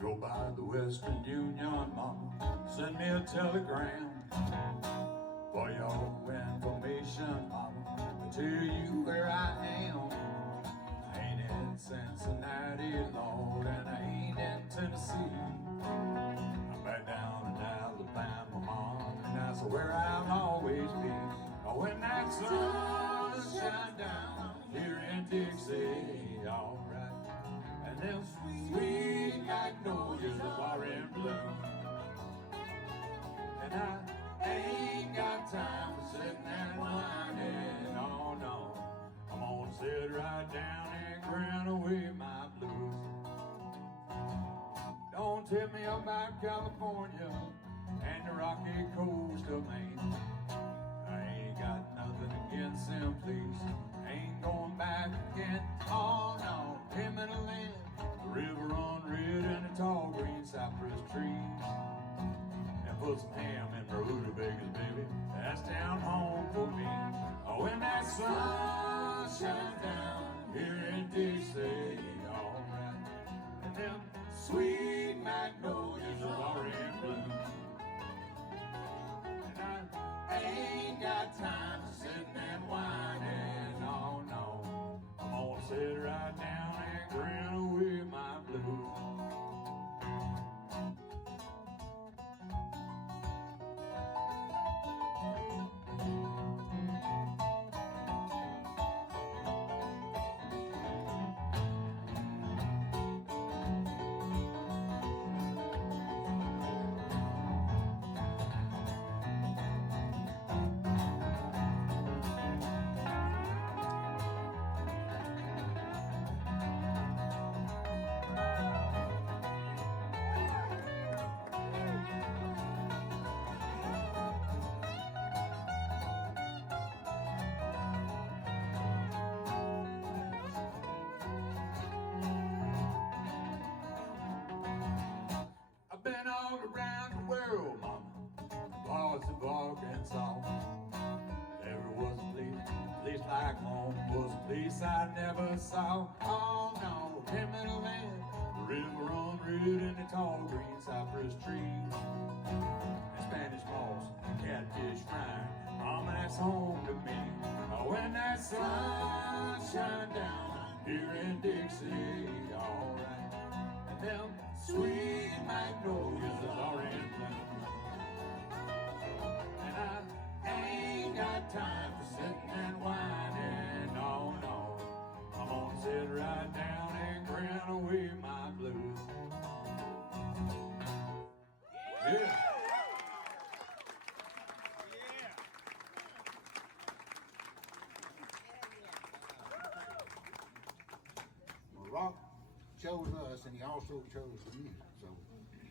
Go by the Western Union, mama, send me a telegram. For your information, mama, I'll tell you where I am. I ain't in Cincinnati, Lord, and I ain't in Tennessee. I'm back down in Alabama, mom, and that's where I'll always be. Oh, when that sun shines down here in Dixie, alright. And them sweet magnolias are in bloom. And I ain't got time for sitting and whining, oh no. I'm gonna sit right down and grin away my blues. Don't tell me about California and the rocky coast of Maine. I ain't got nothing against them, please. Ain't going back again, oh no. Him and the land, the river run red and the tall green cypress trees. And put some ham in my rutabagas, baby. That's down home for me. Oh, when that sun shines down here in Dixie, alright. And them sweet magnolias are in bloom. And I ain't got time for sitting and whining, oh no. I'm gonna sit right down and grin away my blues. I've been all around the world, mama, parts of Arkansas. There was a place like home, was a place I never saw. Oh no, him and the land, the river run red and the tall green cypress trees. And Spanish moss, and catfish frying, mama, that's home to me. Oh, when that sun shines down here in Dixie, alright. And them sweet magnolias are in bloom. And I ain't got time for sitting and whining, no, no. I'm gonna sit right down and grin away my blues. Yeah. Well, Rock chose us, and he also chose the music. So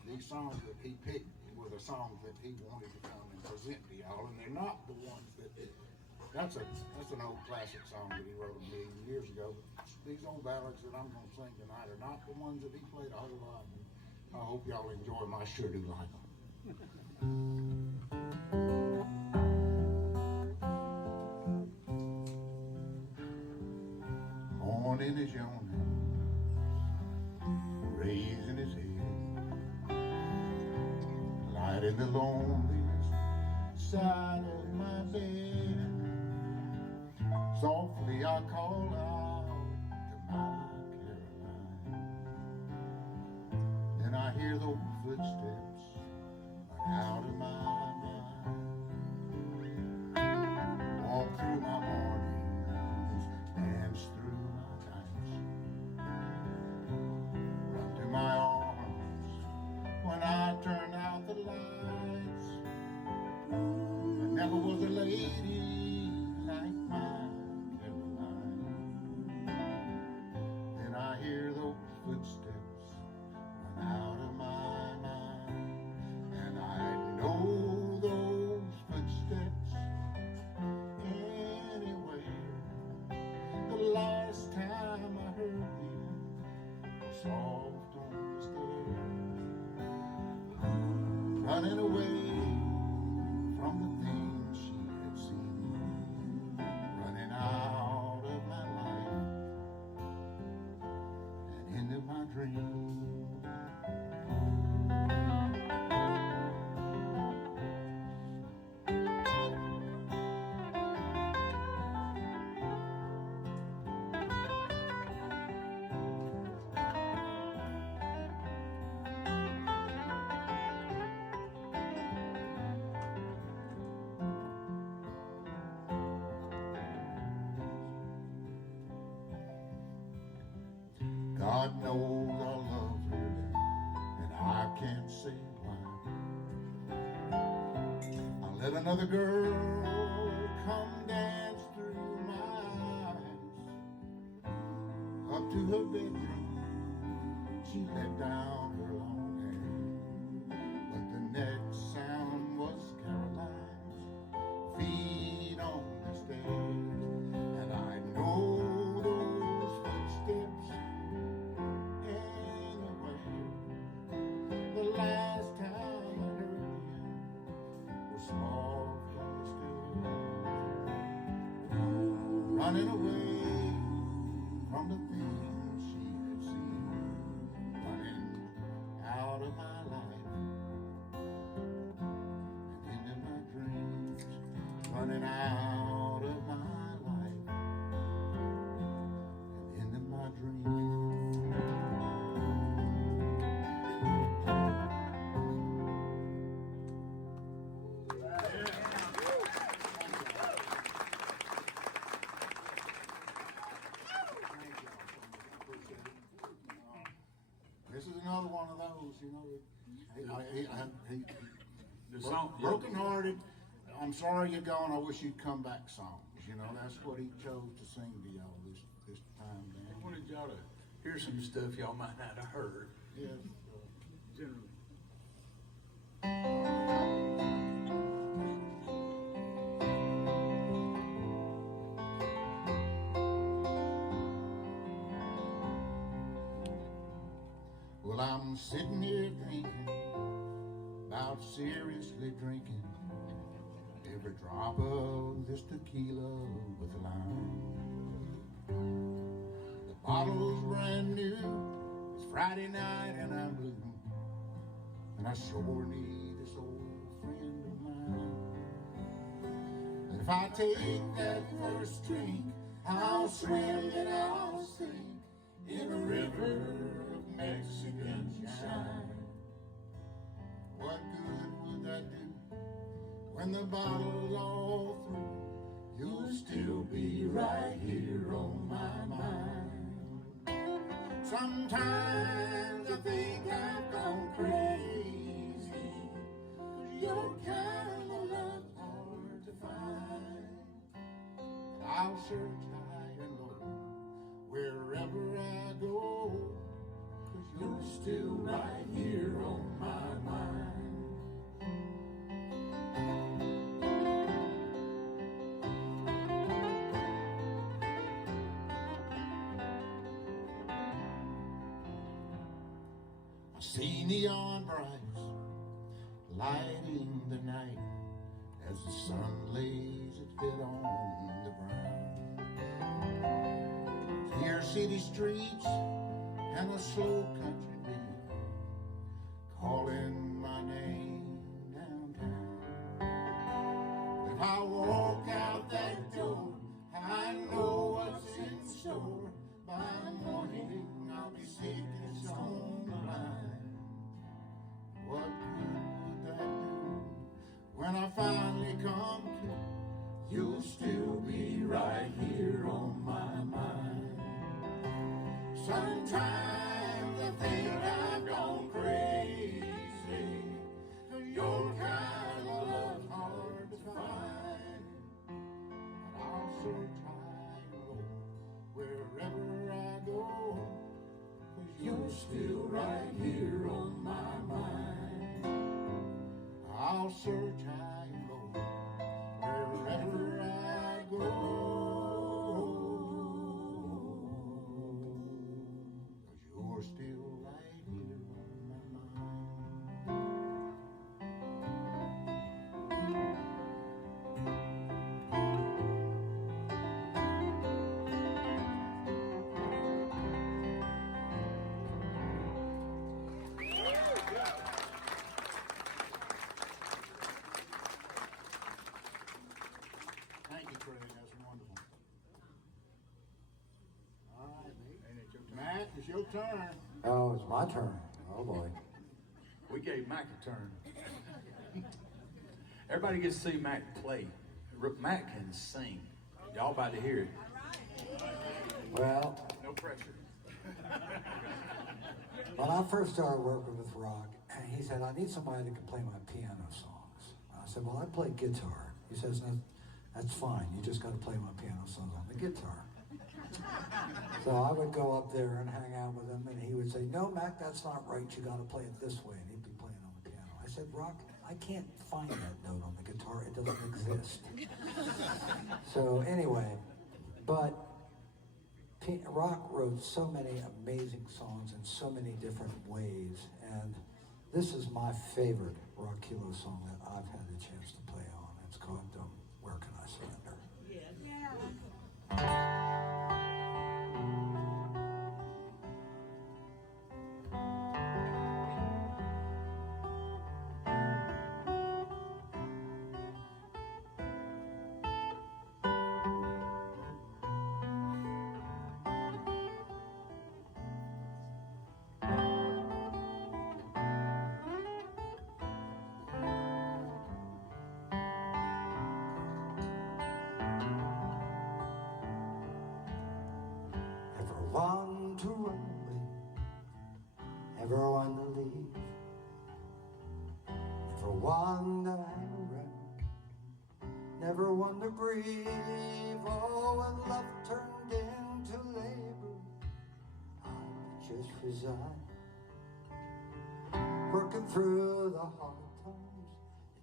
these songs that he picked were the songs that he wanted to come and present to y'all, and they're not the ones that. That's an old classic song that he wrote a million years ago. But these old ballads that I'm going to sing tonight are not the ones that he played a whole lot. And I hope y'all enjoy them. I sure do like them. Morning is yawning, raising his head, light in the loneliest side of my bed. Softly I call out to my Caroline. Then I hear those footsteps run out of my mind. Walk through my mornings, dance through my nights, run to my arms when I turn out the lights. There never was a lady like mine. Then I hear those footsteps run out of my mind, and I know those footsteps anywhere. The last time I heard them was soft on the stairs, running away from the things she had seen, running out of my life into my dreams. God knows I love her, and I can't say why. I let another girl come dance through my eyes. Up to her bedroom, she let down her long hair, but the next sound was Caroline's feet on the stairs, and I know those footsteps anywhere. The last time I heard them was soft on the stairs, running away from the things she had seen, running out of my life and into my dreams, running out of my life and into my dreams. This is another one of those, you know. The song, Broken hearted, I'm sorry you're gone, I wish you'd come back songs. You know, that's what he chose to sing to y'all this time I down. wanted y'all to hear some stuff y'all might not have heard. Yes. Generally. Well, I'm sitting here thinking about seriously drinking every drop of this tequila with lime. The bottle's brand new, it's Friday night and I'm blue, and I sure need this old friend of mine. And if I take that first drink, I'll swim and I'll sink in a river of Mexican shine. What good would that do when the bottle's all through? You'll still be right here on my mind. Sometimes I think I've gone crazy, 'cause your kind of love's hard to find. I'll search high and low wherever I go, 'cause you're still right here on my mind. I see neon brights lighting the night as the sun lays its head on the ground. Hear city streets and a slow country beat calling my name downtown. If I walk out that door, I know what's in store. By morning I'll be sick and stone blind. What good would that do when I finally come to? You'll still be right here on my mind. Sometimes I think I've gone crazy, 'cause your kind of love's hard to find. But I'll search high and low wherever I go, 'cause you're still right here on my mind. I'll search high and low wherever I go, 'cause you're still right here on my mind. Thank you, Craig. That's wonderful. All right, Matt, it's your turn. Oh, it's my turn. Oh boy. We gave Mac a turn. Everybody gets to see Mac play. Mac can sing. Y'all about to hear it. Well, No pressure. When I first started working with Rock, he said, I need somebody that can play my piano songs. I said, well, I play guitar. He says, no, that's fine. You just got to play my piano songs on the guitar. So I would go up there and hang out with him, and he would say, no, Mac, that's not right. You got to play it this way. And he'd be playing on the piano. I said, Rock, I can't find that note on the guitar. It doesn't exist. So anyway, but Rock wrote so many amazing songs in so many different ways, and this is my favorite Rock Killough song that I've had the chance to play on. It's called Where Can I Surrender? Everyone to run away, everyone to leave, never one to hang around, never one to grieve. Oh, when love turned into labor, I would just resign. Working through the hard times,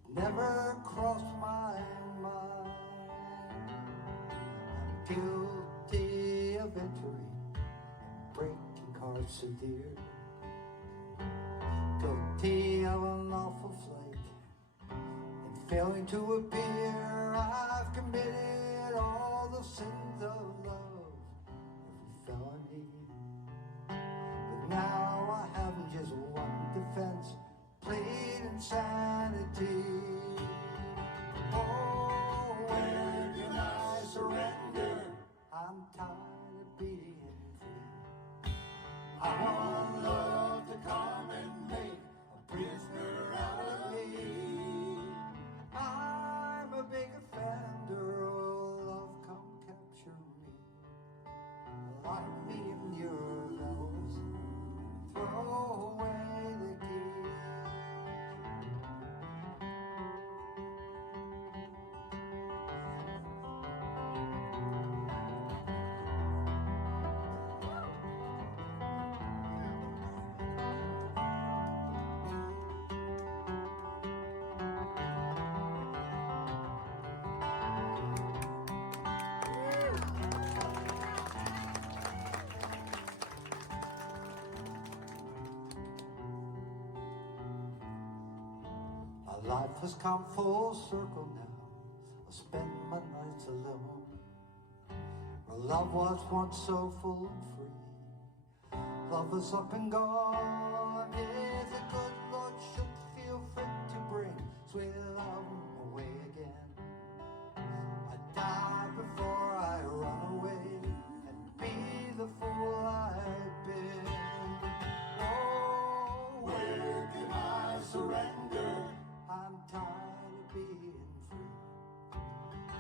it never crossed my mind. I'm guilty of entering, breaking hearts so dear, guilty of an awful flight, and failing to appear. I've committed all the sins of love, every felony, but now I haven't just one defense, plead insanity. Oh, where can I surrender? I'm tired of being free. I want love to come and make a prisoner out of me. I'm a big offender, oh love, come capture me. Lock me in your velvet, throw away the key. My life has come full circle now. I spend my nights alone. Where love was once so full and free, love is up and gone. Is the good Lord should feel fit to bring sweet love away again. I die before I run away and be the fool I've been. Oh, where can I surrender? I'm tired of being free.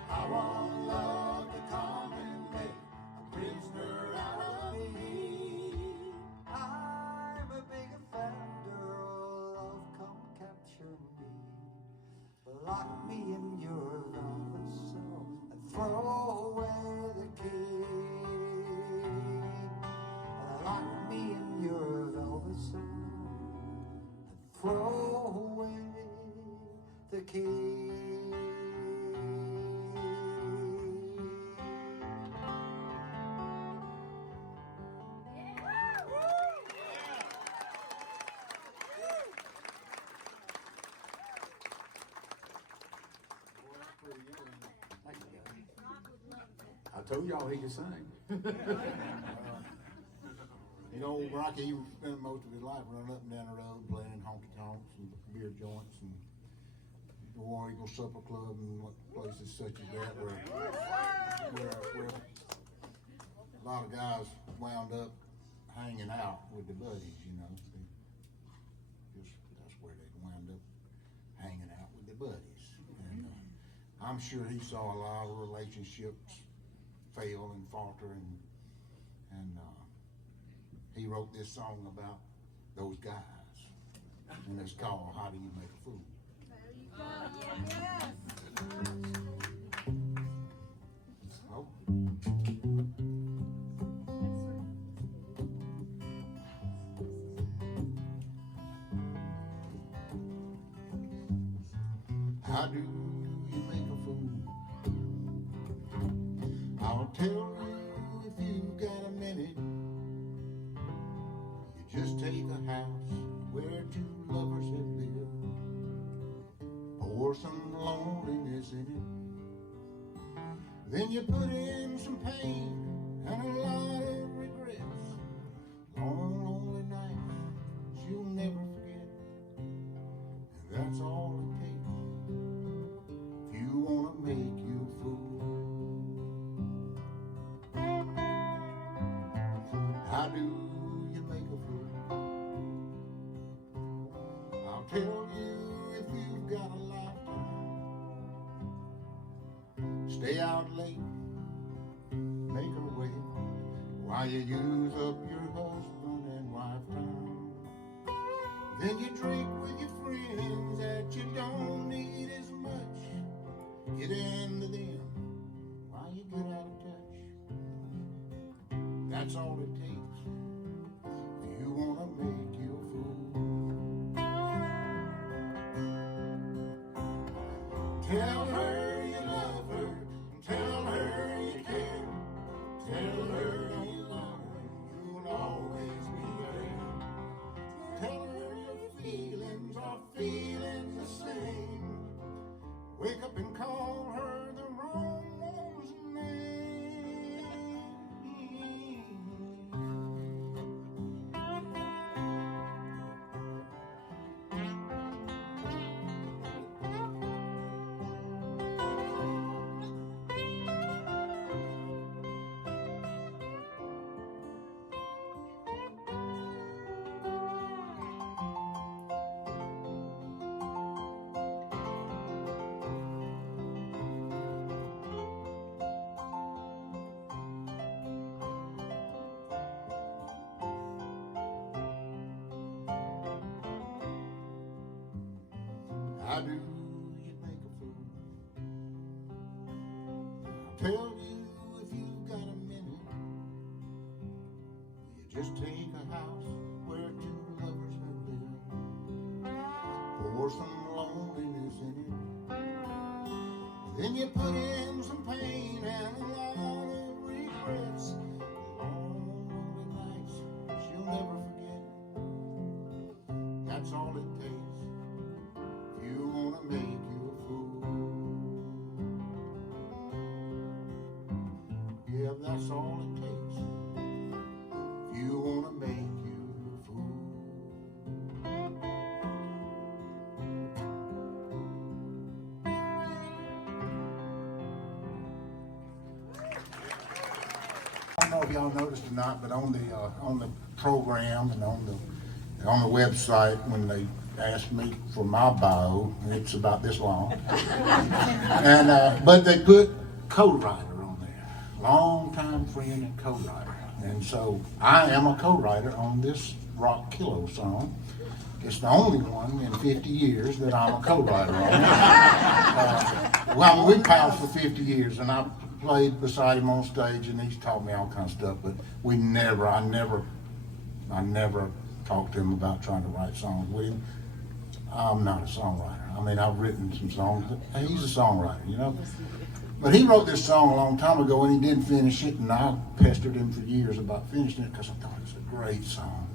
I want love to come and make a prisoner out of me. I'm a big offender, oh love, come capture me. Lock me in your velvet cell and throw away the key. Lock me in your velvet cell and throw away the key. I told y'all he could sing. You know, Rocky spent most of his life running up and down the road playing honky tonks and beer joints and the War Eagle Supper Club and places such as that where a lot of guys wound up hanging out with the buddies, you know. That's where they wound up hanging out with the buddies. And I'm sure he saw a lot of relationships fail and falter, and he wrote this song about those guys. And it's called How Do You Make a Fool? There you go. Yes. Oh. How do you make a fool? I'll tell you if you've got a minute. You just take a house where two lovers have lived, pour some loneliness in it. Then you put in some pain and a lot of regrets. Long, lonely nights you'll never forget. And that's all it takes if you want to make you a fool. How do you make a fool? I'll tell you if you've got a lifetime. Stay out late, make her wait, while you use up your husband and wife time. Then you drink with your friends that you don't need as much. Get into them while you get out of touch. That's all it takes if you want to make you a fool. Tell her you love her, and tell her you care. Tell her you'll always be there. Tell her your feelings are feeling the same. Wake up and call her the wrong one's name. How do you make a fool? I'll tell you if you've got a minute. You just take a house where two lovers have lived, pour some loneliness in it. Then you put in some pain and a lot of regrets. Long, lonely nights she'll never forget. That's all it takes. You wanna make you a fool. Yeah, that's all it takes. You wanna make you a fool. I don't know if y'all noticed or not, but on the program and on the website, when they asked me for my bio, it's about this long, and but they put co-writer on there, long-time friend and co-writer, and so I am a co-writer on this rock Killough song. It's the only one in 50 years that I'm a co-writer on. Well, we've pals for 50 years, and I've played beside him on stage, and he's taught me all kinds of stuff, but I never talked to him about trying to write songs with him. I'm not a songwriter. I mean, I've written some songs, but he's a songwriter, you know. But he wrote this song a long time ago, and he didn't finish it, and I pestered him for years about finishing it because I thought it was a great song.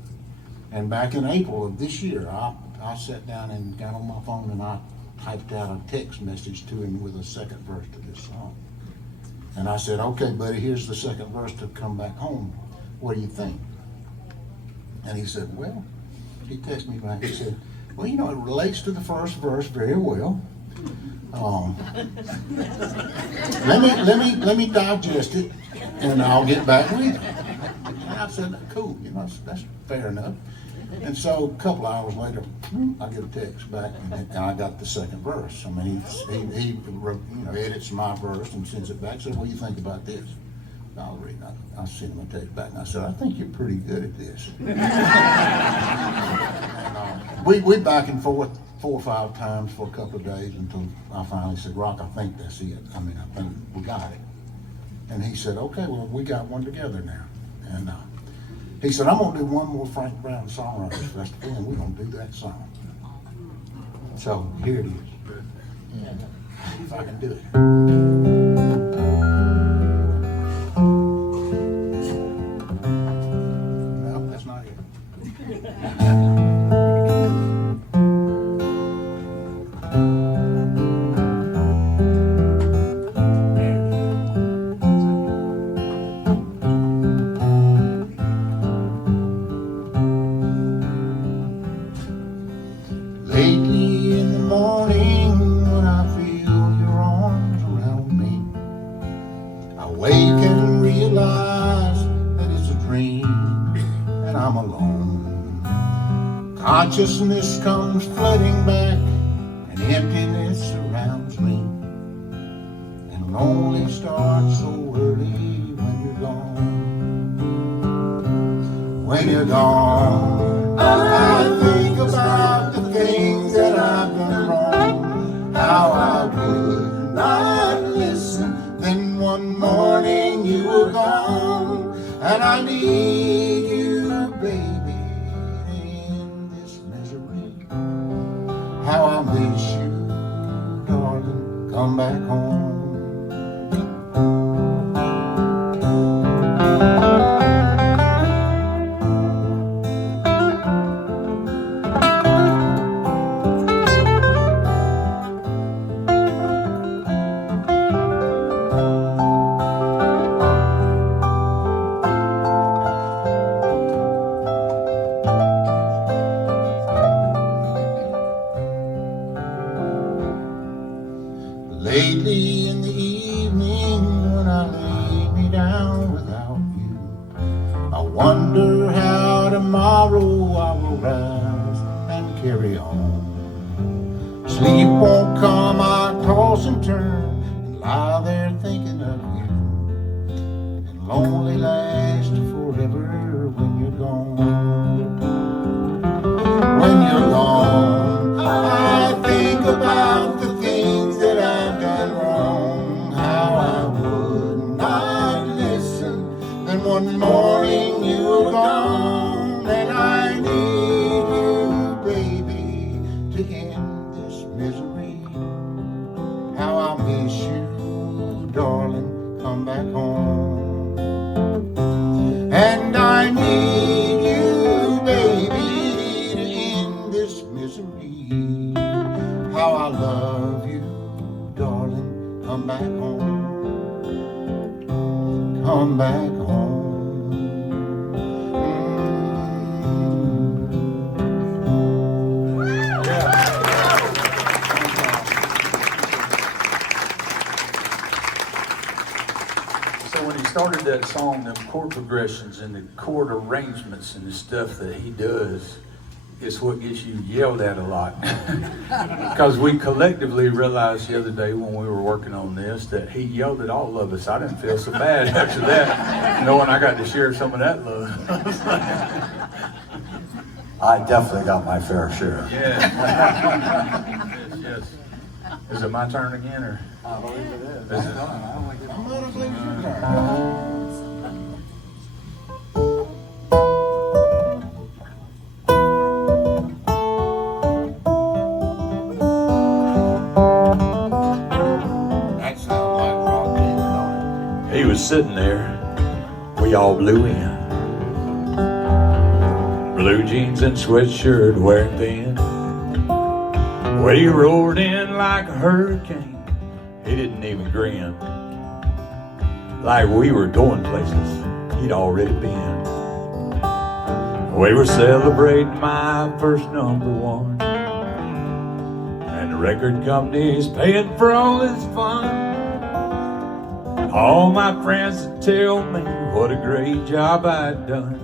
And back in April of this year, I sat down and got on my phone and I typed out a text message to him with a second verse to this song. And I said, okay, buddy, here's the second verse to Come Back Home. What do you think? And he said, well, he texted me back. He said, well, you know, it relates to the first verse very well. Let me digest it, and I'll get back with you. And I said, cool, you know, that's fair enough. And so a couple of hours later, I get a text back, and I got the second verse. I mean, he edits my verse and sends it back. Said, what do you think about this? I'll read. I sent him a text back and I said, I think you're pretty good at this. And, we back and forth 4 or 5 times for a couple of days until I finally said, Rock, I think that's it. I think we got it. And he said, okay, well, we got one together now. And he said, I'm going to do one more Frank Brown Songwriters Festival, and we're going to do that song. So here it is. If I can do it. No, that's not it. Lately in the morning when I feel your arms around me, I wake and realize that it's a dream and I'm alone. Consciousness comes flooding back and emptiness surrounds me, and lonely starts so early when you're gone. When you're gone, I think about the things that I've done wrong, how I would not listen. Then one morning you were gone, and I need you, baby, in this misery. How I miss you, darling, come back home. Lately in the evening when I lay me down without you, I wonder how tomorrow I will rise and carry on. Sleep won't come, I toss and turn and lie there thinking of you, and lonely lasts forever when you're gone. When you're gone, I think about the things that I've done wrong, how I would not listen. Then one morning you were gone, and I need you, baby, to end this misery. How I miss you, darling, come back home. And I need you, baby, to end this misery. How I love you, darling, come back home. Come back home. So when he started that song, the chord progressions and the chord arrangements and the stuff that he does is what gets you yelled at a lot. Because we collectively realized the other day when we were working on this that he yelled at all of us. I didn't feel so bad after that, knowing I got to share some of that love. I definitely got my fair share. Yeah. Yes. Is it my turn again, or? I believe it is. Is it? I'm gonna believe your turn. That sounds like Rock Taylor, don't it? He was sitting there, we all blew in. Blue jeans and sweatshirt wearing thin. Well, he roared in like a hurricane. He didn't even grin. Like we were going places he'd already been. We were celebrating my first #1. And the record company's paying for all this fun. All my friends would tell me what a great job I'd done.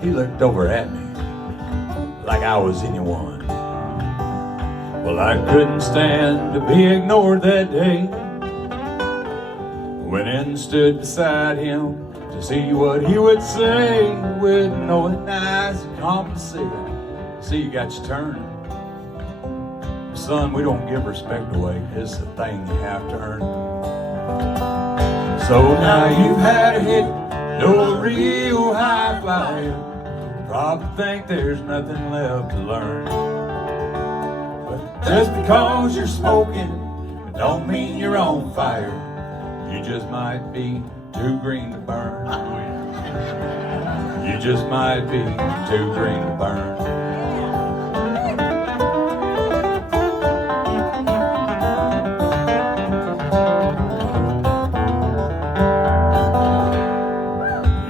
He looked over at me like I was anyone. Well, I couldn't stand to be ignored that day. Went and stood beside him to see what he would say, with knowing eyes and compensated. See, you got your turn. Son, we don't give respect away. It's a thing you have to earn. So now you've had a hit, you're a real high flyer. Probably think there's nothing left to learn. But just because you're smoking, it don't mean you're on fire. You just might be too green to burn. You just might be too green to burn.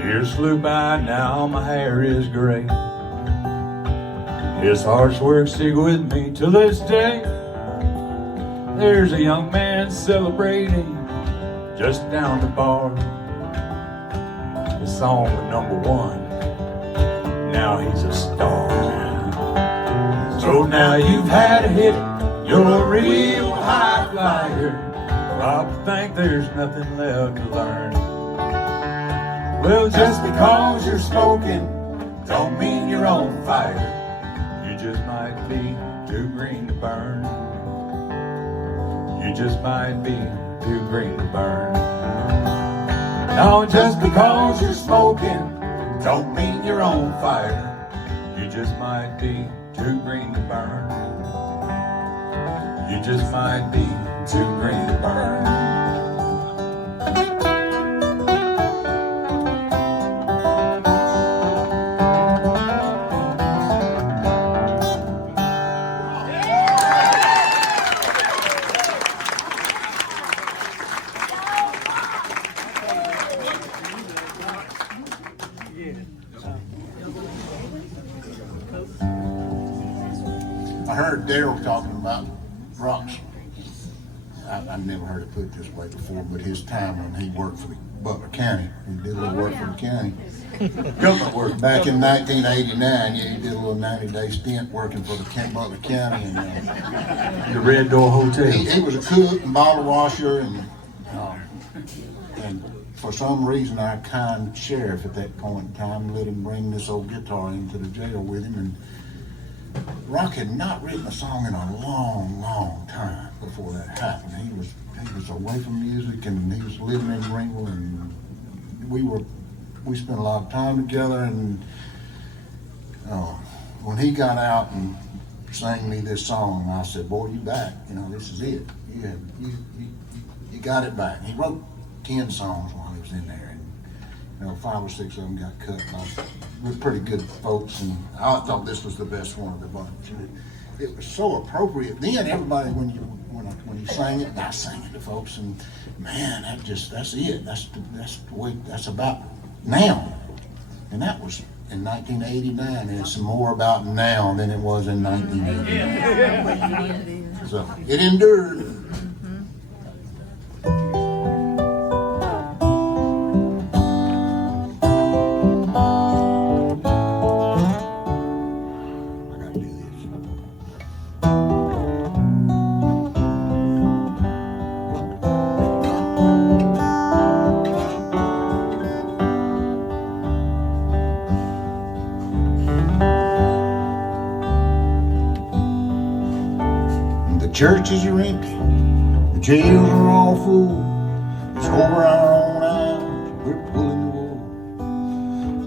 Years flew by, now my hair is gray. His harsh work stick with me till this day. There's a young man celebrating just down the bar. His song was #1. Now he's a star. So now you've had a hit, you're a real high flyer. Probably think there's nothing left to learn. Well, just because you're smoking don't mean you're on fire. You just might be too green to burn. You just might be too green to burn. No, just because you're smoking don't mean you're on fire. You just might be too green to burn. You just might be too green to burn. I heard Daryl talking about rocks. I've never heard it put this way before, but his time when he worked for Butler County, he did a little work for the county. Government work. Back in 1989, yeah, he did a little 90-day stint working for the Butler County, and The Red Door Hotel. he was a cook and bottle washer, and for some reason our kind sheriff at that point in time let him bring this old guitar into the jail with him, and Rock had not written a song in a long, long time before that happened. He was away from music, and he was living in Greenville, and we spent a lot of time together. And when he got out and sang me this song, I said, "Boy, you back? You know, this is it. You got it back." And he wrote 10 songs while he was in there, and 5 or 6 of them got cut with pretty good folks, and I thought this was the best one of the bunch. And it was so appropriate. Then everybody, when you sang it, and I sang it to folks, and man, that's it. That's the way. That's about now, and that was in 1989. And it's more about now than it was in 1989. So it endured. Churches are empty, the jails are all full. It's over our own eyes, we're pulling the wool,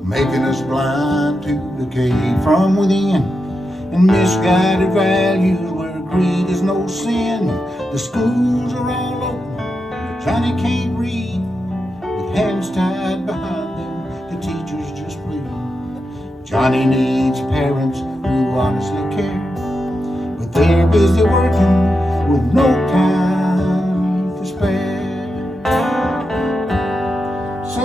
making us blind to decay from within, and misguided values where greed is no sin. The schools are all open, but Johnny can't read, with hands tied behind them, the teachers just bleed. Johnny needs parents who honestly care, but they're busy working with no time to spare. So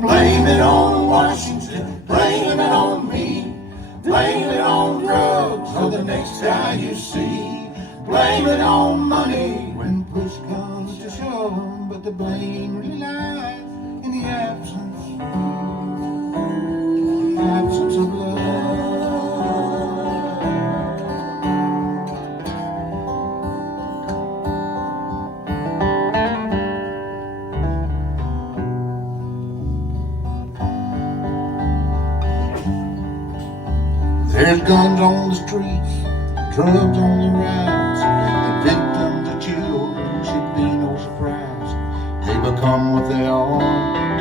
blame it on Washington, blame it on me, blame it on drugs or the next guy you see. Blame it on money when push comes to shove, but the blame really lies in the absence of love. There's guns on the streets, drugs on the rise, and victims of children should be no surprise. They become what they are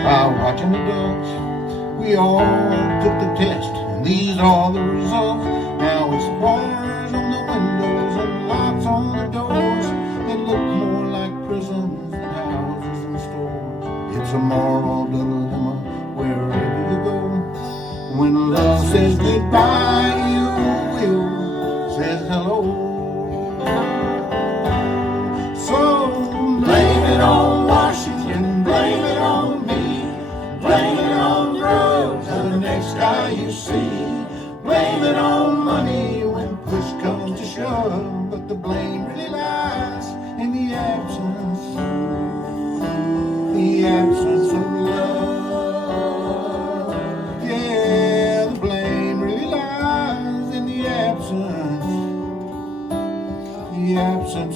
by watching adults. We all took the test, and these are the results. Now it's bars on the windows and locks on the doors. They look more like prisons than houses and stores. It's a moral dilemma wherever you go. When love says goodbye, you will says hello. So blame it on Washington, blame it on me, blame it on drugs or the next guy you see. Blame it on money when push comes to shove, but the blame really lies in the absence of love. Yeah, the blame really lies in the absence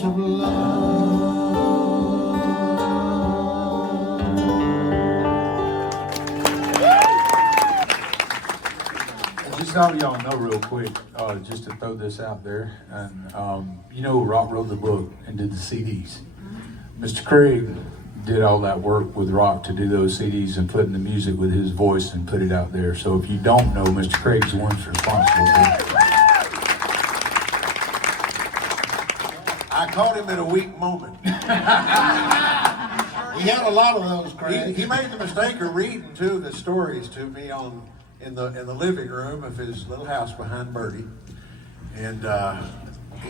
of love. Just so y'all know real quick, just to throw this out there, and you know Rock wrote the book and did the CDs. Mr. Craig did all that work with Rock to do those CDs and put in the music with his voice and put it out there. So if you don't know, Mr. Craig's the one responsible for it. I caught him at a weak moment. We had a lot of those, Craig. He made the mistake of reading two of the stories to me in the living room of his little house behind Bertie, and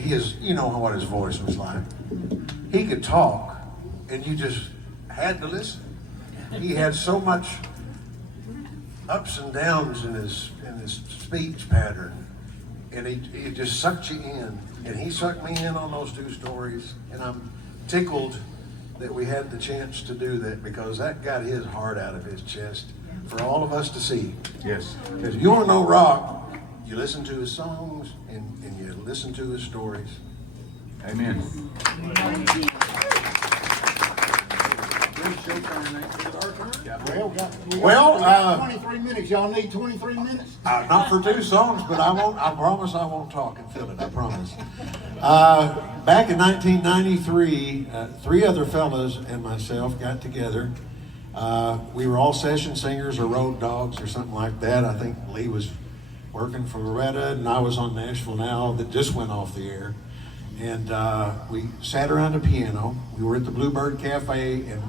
you know what his voice was like. He could talk, and you just had to listen. He had so much ups and downs in his speech pattern, and he just sucked you in. And he sucked me in on those two stories, and I'm tickled that we had the chance to do that, because that got his heart out of his chest for all of us to see. Yes. Because if you want to know Rock, you listen to his songs and you listen to his stories. Amen. Well, we got 23 minutes. Y'all need 23 minutes? Not for two songs, but I promise I won't talk and fill it, I promise. Back in 1993, three other fellas and myself got together. We were all session singers or road dogs or something like that. I think Lee was working for Loretta, and I was on Nashville Now that just went off the air. And we sat around a piano. We were at the Bluebird Cafe, and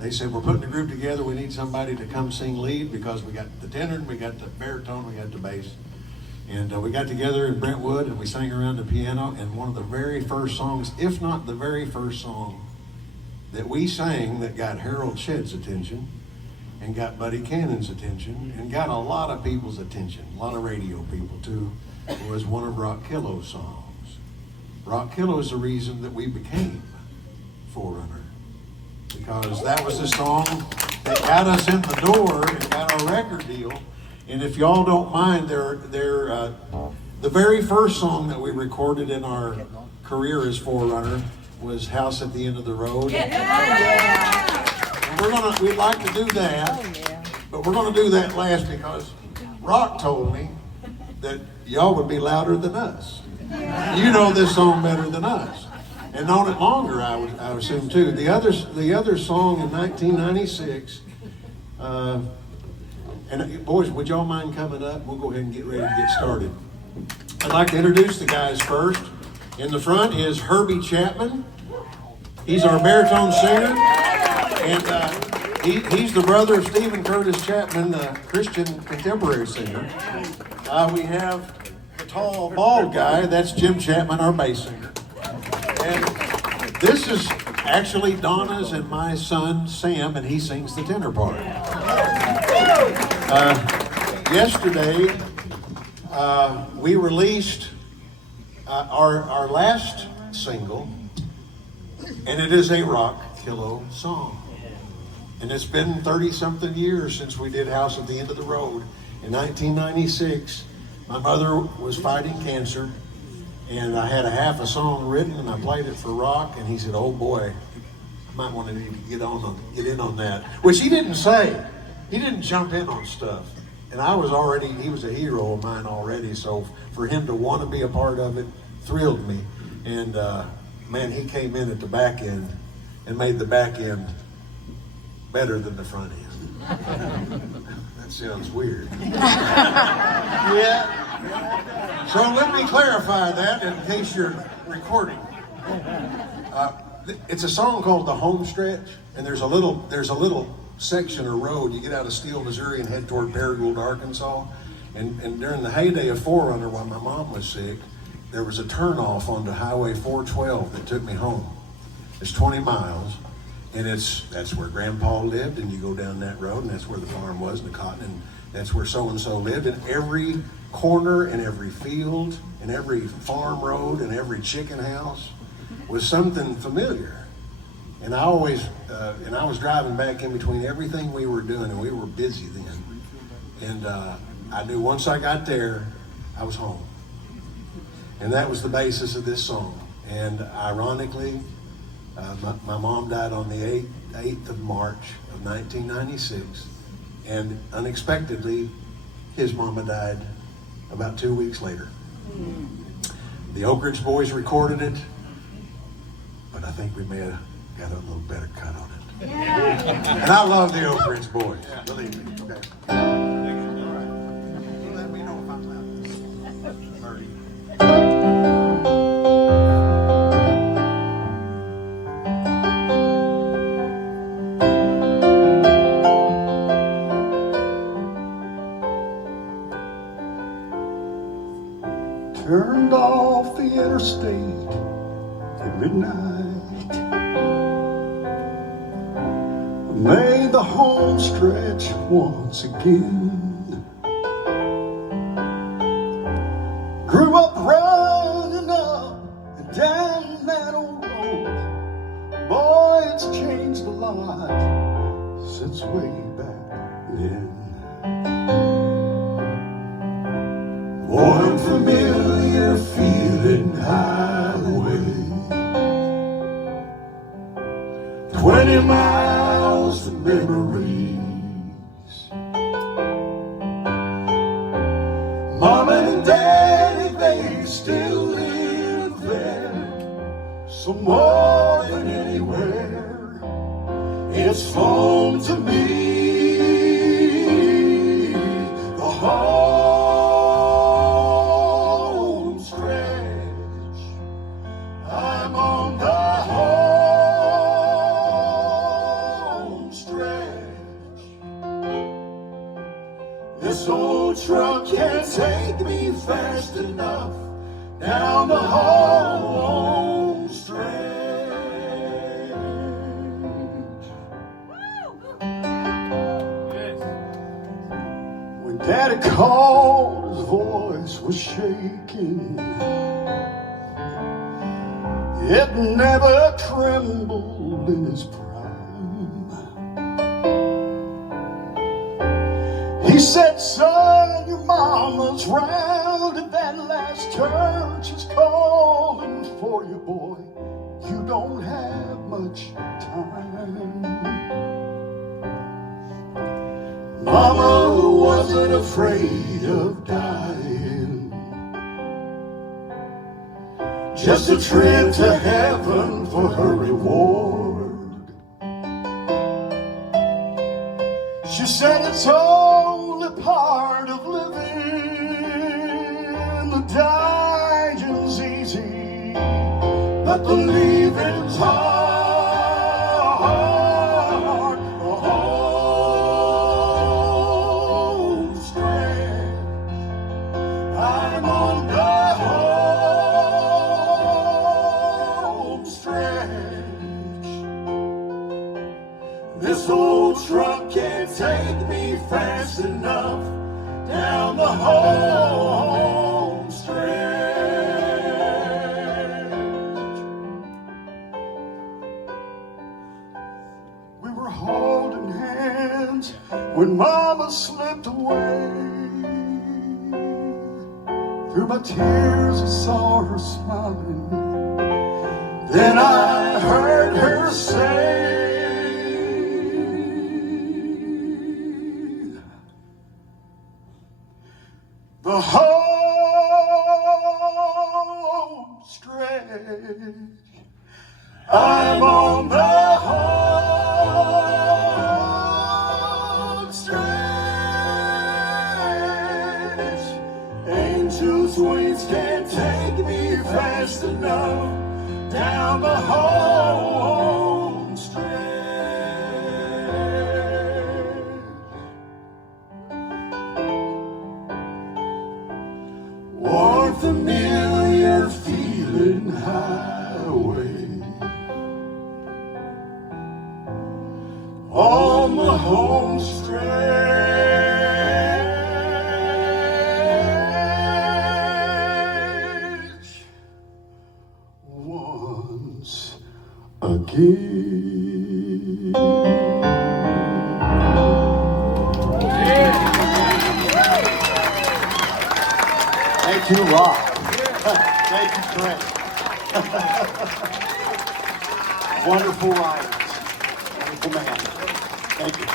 they said, we're putting a group together. We need somebody to come sing lead, because we got the tenor, we got the baritone, we got the bass. And we got together in Brentwood, and we sang around the piano. And one of the very first songs, if not the very first song that we sang, that got Harold Shedd's attention and got Buddy Cannon's attention and got a lot of people's attention, a lot of radio people too, was one of Rock Killough's songs. Rock Killough is the reason that we became Forerunner, because that was the song that got us in the door and got our record deal. And if y'all don't mind, the very first song that we recorded in our career as Forerunner was House at the End of the Road. And we'd like to do that, but we're gonna do that last, because Rock told me that y'all would be louder than us. You know this song better than us, and known it longer, I would assume too. The other song in 1996, and boys, would y'all mind coming up? We'll go ahead and get ready to get started. I'd like to introduce the guys first. In the front is Herbie Chapman. He's our baritone singer, and he's the brother of Stephen Curtis Chapman, the Christian contemporary singer. We have the tall, bald guy. That's Jim Chapman, our bass singer. And this is actually Donna's and my son, Sam, and he sings the tenor part. Yesterday, we released our last single, and it is a Rock Killough song. And it's been 30-something years since we did House at the End of the Road. In 1996, my mother was fighting cancer, and I had a half a song written, and I played it for Rock, and he said, oh boy, I might want to get in on that. Which he didn't say. He didn't jump in on stuff And he was a hero of mine already, so for him to want to be a part of it thrilled me. And man, he came in at the back end and made the back end better than the front end. That sounds weird. Yeah. So let me clarify that in case you're recording. It's a song called The Home Stretch, and there's a little section of road. You get out of Steele, Missouri and head toward Paragould, Arkansas. And during the heyday of Forerunner, while my mom was sick, there was a turnoff onto Highway 412 that took me home. It's 20 miles, and that's where Grandpa lived, and you go down that road, and that's where the farm was, and the cotton, and that's where so-and-so lived. And every corner and every field and every farm road and every chicken house was something familiar. And I was driving back in between everything we were doing, and we were busy then. And I knew once I got there, I was home. And that was the basis of this song. And ironically, my mom died on the 8th of March of 1996. And unexpectedly, his mama died about 2 weeks later. The Oak Ridge Boys recorded it, but I think we may have got a little better cut on it. Yeah. And I love the Oak Ridge Boys, believe me. Okay. All right. Let me know if I'm loud. 30. Turned off the interstate at midnight. Made the home stretch once again. Grew up running up and down that old road. Boy, it's changed a lot since way back then. One familiar feeling highway, 20 miles of memories. Mom and Daddy, they still live there. So more than anywhere, it's home to me. The home stretch. I'm on the home stretch. This old truck can't take me fast enough down the home stretch. When Daddy called, his voice was shaking. It never trembled in his prime. He said, son, your mama's round at that last turn. She's calling for you, boy. You don't have much time. Mama wasn't afraid of dying. Just a trip to heaven for her reward. She said it's only part of living. The dying's easy, but the leaving's hard. The home stretch. I'm on the home stretch. This old truck can't take me fast enough down the home stretch. We were holding hands when Mama slipped away. Through my tears I saw her smiling. Then I heard her say, I'm on the home stretch. Angels' wings can't take me fast enough down the home stretch. One familiar feeling highway on the home stretch once again. Thank you, Rock. Thank you, Trent. Wonderful writers. Wonderful man. Thank you.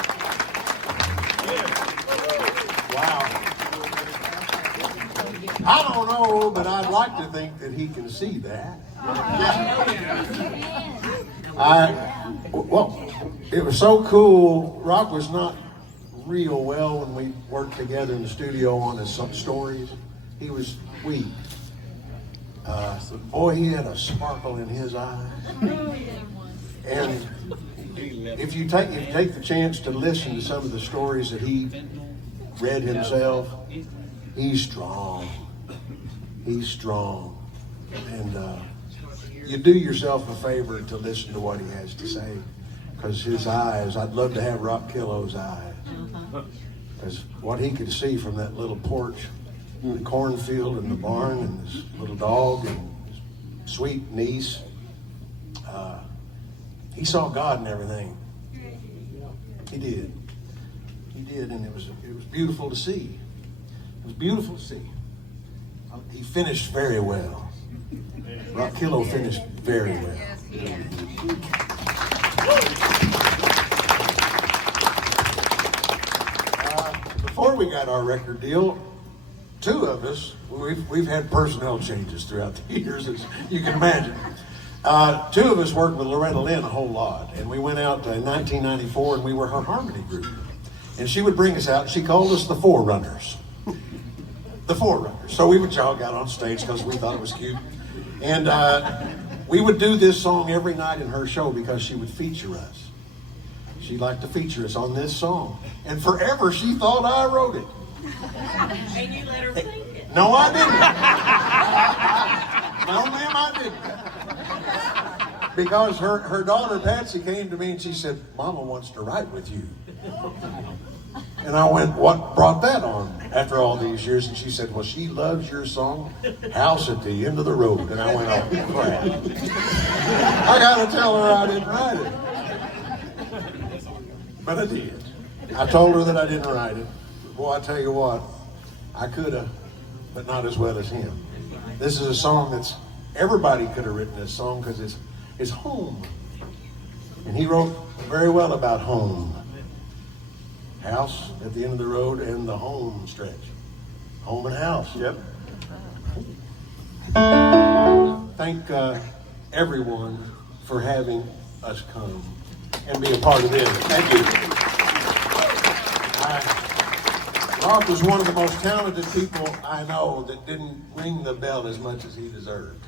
Wow. I don't know, but I'd like to think that he can see that. Well, it was so cool. Rock was not real well when we worked together in the studio on his stories. He was weak. Boy, he had a sparkle in his eyes. And if you take the chance to listen to some of the stories that he read himself, he's strong. He's strong. And you do yourself a favor to listen to what he has to say, because his eyes, I'd love to have Rock Killough's eyes. Because what he could see from that little porch, the cornfield and the barn and this little dog and his sweet niece, he saw God in everything. He did. He did, and it was beautiful to see. It was beautiful to see. He finished very well. Rock Killough finished very well. Before we got our record deal, two of us, we've had personnel changes throughout the years, as you can imagine. Two of us worked with Loretta Lynn a whole lot, and we went out in 1994, and we were her harmony group. And she would bring us out, and she called us the Forerunners. The Forerunners. So we would jog out on stage because we thought it was cute. And we would do this song every night in her show because she would feature us. She liked to feature us on this song. And forever she thought I wrote it. And you let her sing it. No, I didn't. No, ma'am, I didn't. Because her daughter Patsy came to me and she said, Mama wants to write with you. And I went, what brought that on after all these years? And she said, well, she loves your song, House at the End of the Road. And I went, oh, crap. I got to tell her I didn't write it. But I did. I told her that I didn't write it. Boy, I tell you what, I could have, but not as well as him. This is a song that's, everybody could have written this song because it's home. And he wrote very well about home. House at the end of the road and the home stretch. Home and house. Yep. Thank everyone for having us come and be a part of this. Thank you. Rock was one of the most talented people I know that didn't ring the bell as much as he deserved.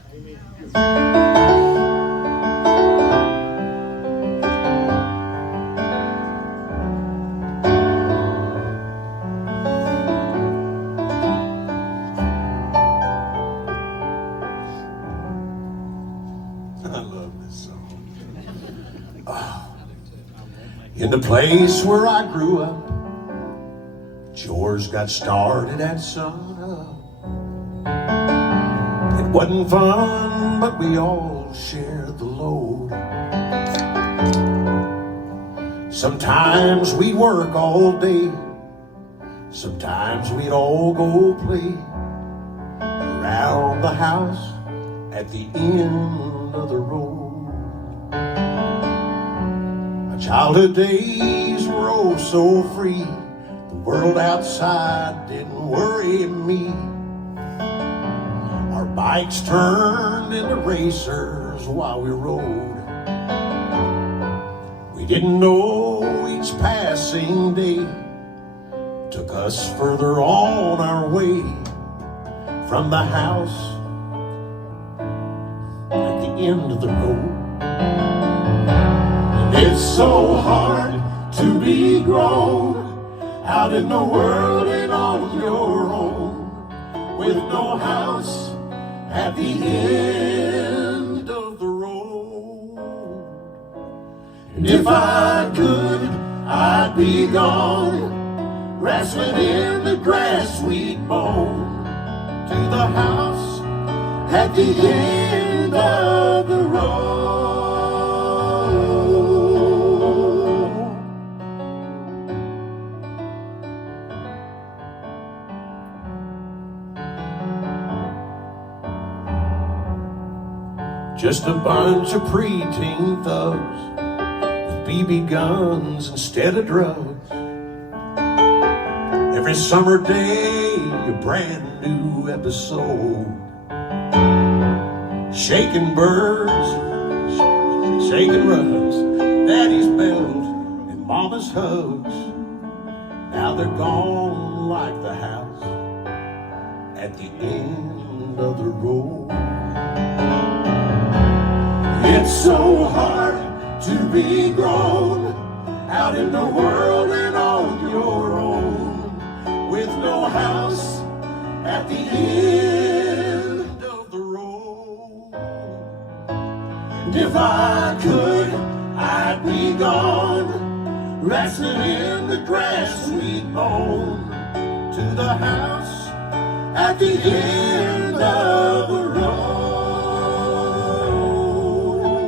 In the place where I grew up, chores got started at sunup. It wasn't fun, but we all shared the load. Sometimes we'd work all day, sometimes we'd all go play around the house at the end of the road. Childhood days were oh so free. The world outside didn't worry me. Our Bikes turned into racers while we rode. We didn't know each passing day took us further on our way from the house at the end of the road. And it's so hard to be grown out in the world and on your own, with no house at the end of the road. And if I could, I'd be gone, wrestling in the grass we'd mown, to the house at the end of the road. Just a bunch of preteen thugs with BB guns instead of drugs. Every summer day, a brand new episode. Shaking birds, shaking rugs, daddy's belt and mama's hugs. Now they're gone like the house at the end of the road. It's so hard to be grown out in the world and on your own, with no house at the end of the road. And if I could, I'd be gone, wrestling in the grass we'd mown, to the house at the end of the road.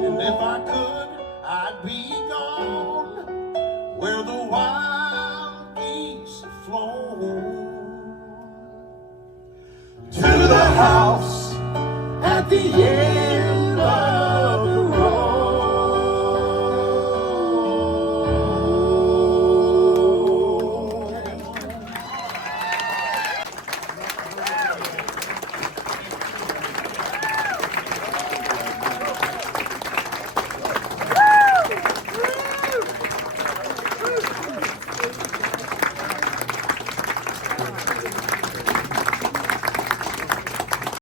And if I could, I'd be gone, where the wild geese have flown, to the house at the end of